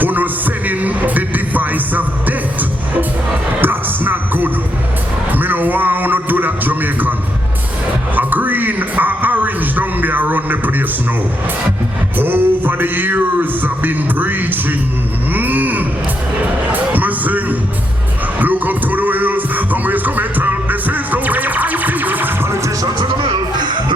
who no sending the device of death. That's not good. Me no want to do that, Jamaican. A green, a orange down there run the place now. Over the years I've been preaching. Me sing, look up to the hills, and we's come and tell, this is the way I feel. Politicians to the mill,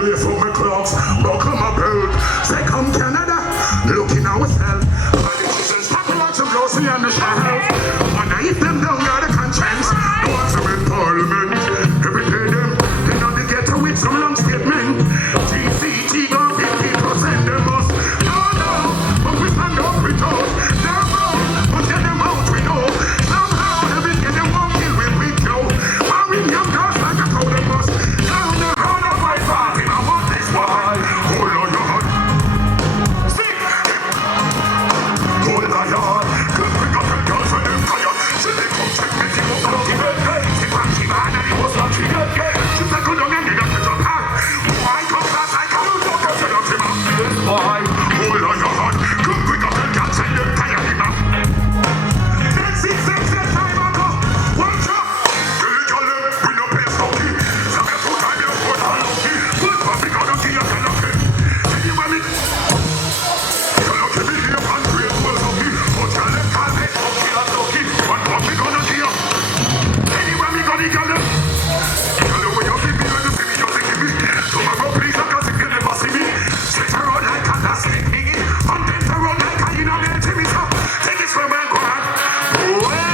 lay for my clocks, buckle my belt. Say come Canada, looking ourselves. Politicians talking like some glossy on the shelf. And I if them down got the conscience, the ones who in parliament, every day them, they know they get with some long statement. GCT gone 50%, they must. No, but we stand up with us. They're wrong, but get them out we know. Somehow, every day they won't kill with go. Marrying young girls like a cow they must. Down the road of my party, I want this one. Hold on your heart. See? Hold on your heart. Good pick up the girls for them fire. She they come check me, she was lucky good day. She found she bad and it was lucky good day. She said good on and get up to the park. Why come fast like a little dog to the timber? This boy, hold on your heart. Good pick up the girls and them fire him up. That's it, time ago. Watch out. Girl, you tell them we no pay stocky. Some of you time you put on lucky. Good for big on the key and tell lucky. Anyway, me. Tell lucky me here and great was lucky. But tell them call me lucky and lucky. One for big on the key. Anyway, me gonna tell them. Tell them when you see me, when you see me, you see me. Tomorrow, please, I can see you never see me. Sit around like a last nigga. Content around like a you know me, Jimmy, so. Take it from and go on. Well.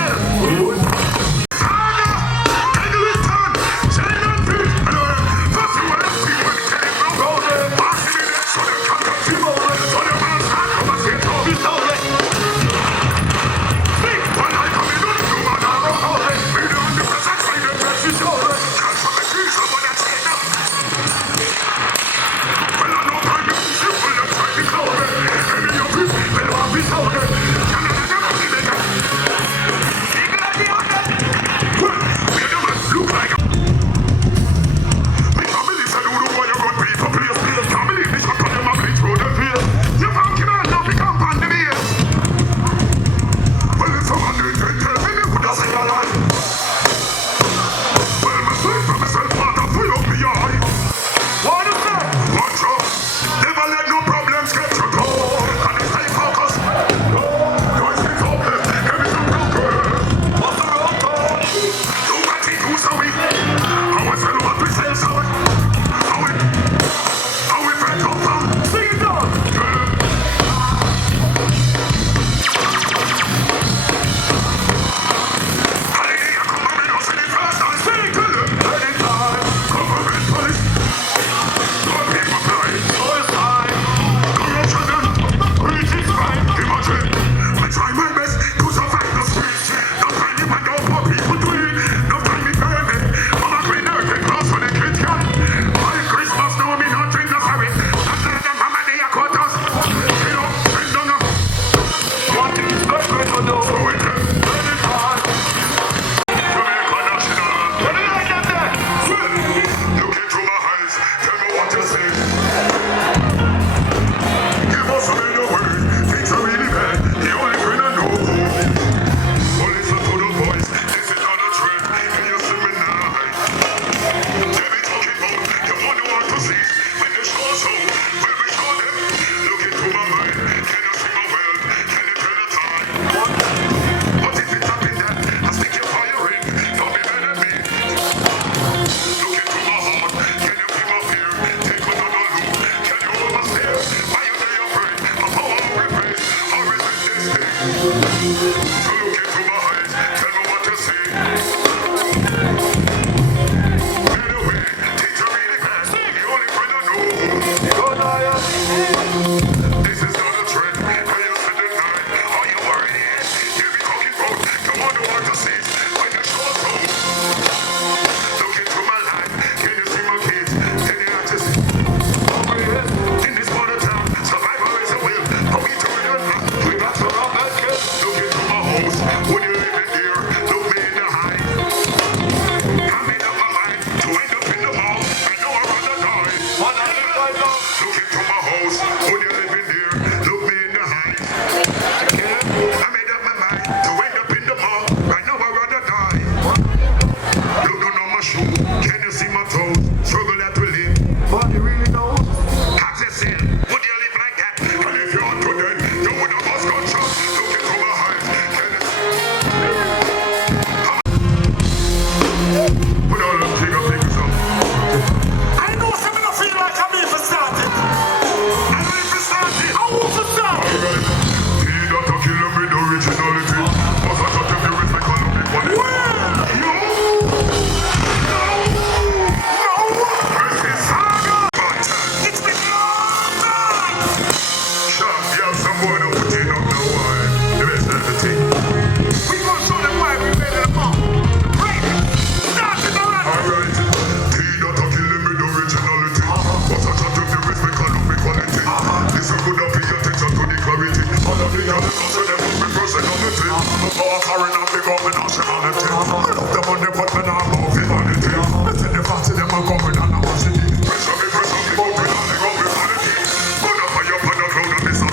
a foreigner, big up my nationality. I love the money, but me not love humanity. Me tell the party them a coming and a watching it. Pressure me, but me not let go of humanity. Put up fire, put a cloud and me son.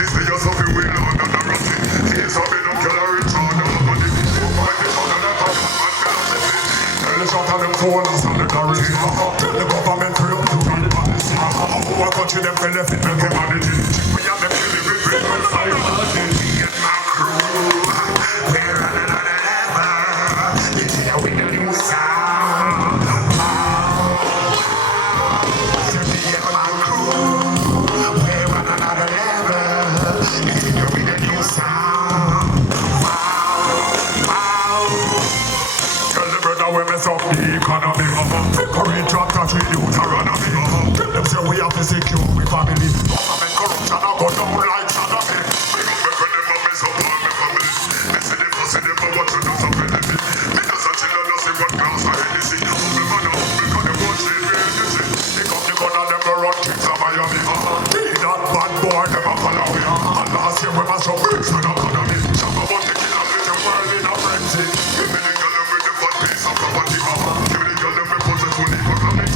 This is your something we learn and a rotty. Here's how me no calorie charge and a money. Find the fun and a top and philosophy. Tell the shot of them phone and solidarity. Tell the government free up to run policy. Our country them fell left in the humanity. We have them killing with great and fire. Me and my crew, we're on another level. You hear with the new sound. Me and my crew, we're on another level. You hear with the new sound. Tell the brother we mess up the economy. Victory drop that we use around me. Tell them say we have to secure we family. Government corruption I go down like Saddam. Big up me friend them and mess up all me family. Me see them for what you do some benefit. Me just a chill and just see what glass I really see. Me man up because they want shit me and you see. They come the gun and them go run tricks to Miami. Be that bad boy them a follow me. And last year we mash up bricks with economy. Some of us taking a little world in a frenzy. Give me the girl them with the fat piece of property. Give me the girl them with possessful economic.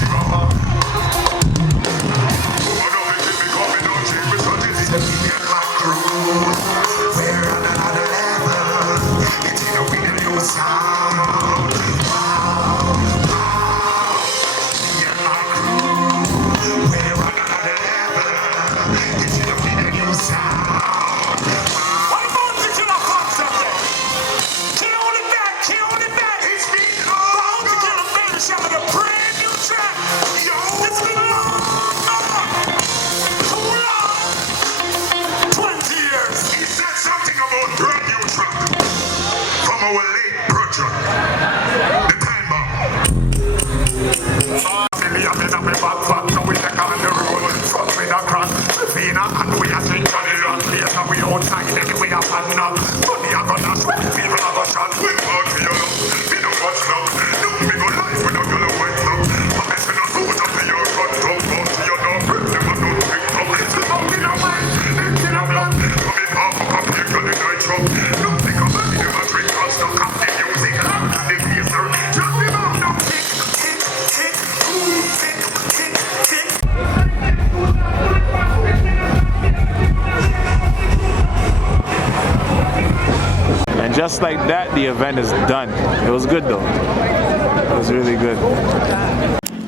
Just like that, the event is done. It was good though. It was really good.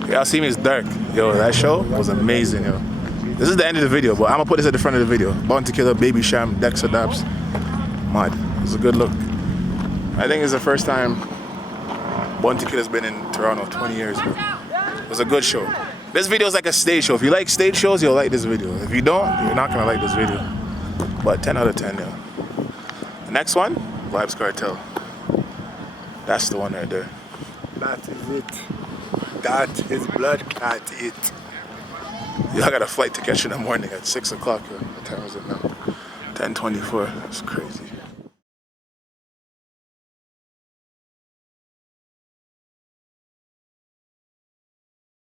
Y'all see me, it's dark. Yo, that show was amazing, yo. This is the end of the video, but I'm gonna put this at the front of the video. Bounty Killer, Baby Cham, Dexter Daps. Mad. It was a good look. I think it's the first time Bounty Killer's been in Toronto, 20 years ago. It was a good show. This video is like a stage show. If you like stage shows, you'll like this video. If you don't, you're not gonna like this video. But 10 out of 10, yo. The next one, Vybz Kartel. That's the one right there. That is it. That is blood clot it. Yeah, I got a flight to catch in the morning at 6 o'clock. What time is it now? 10:24. It's crazy.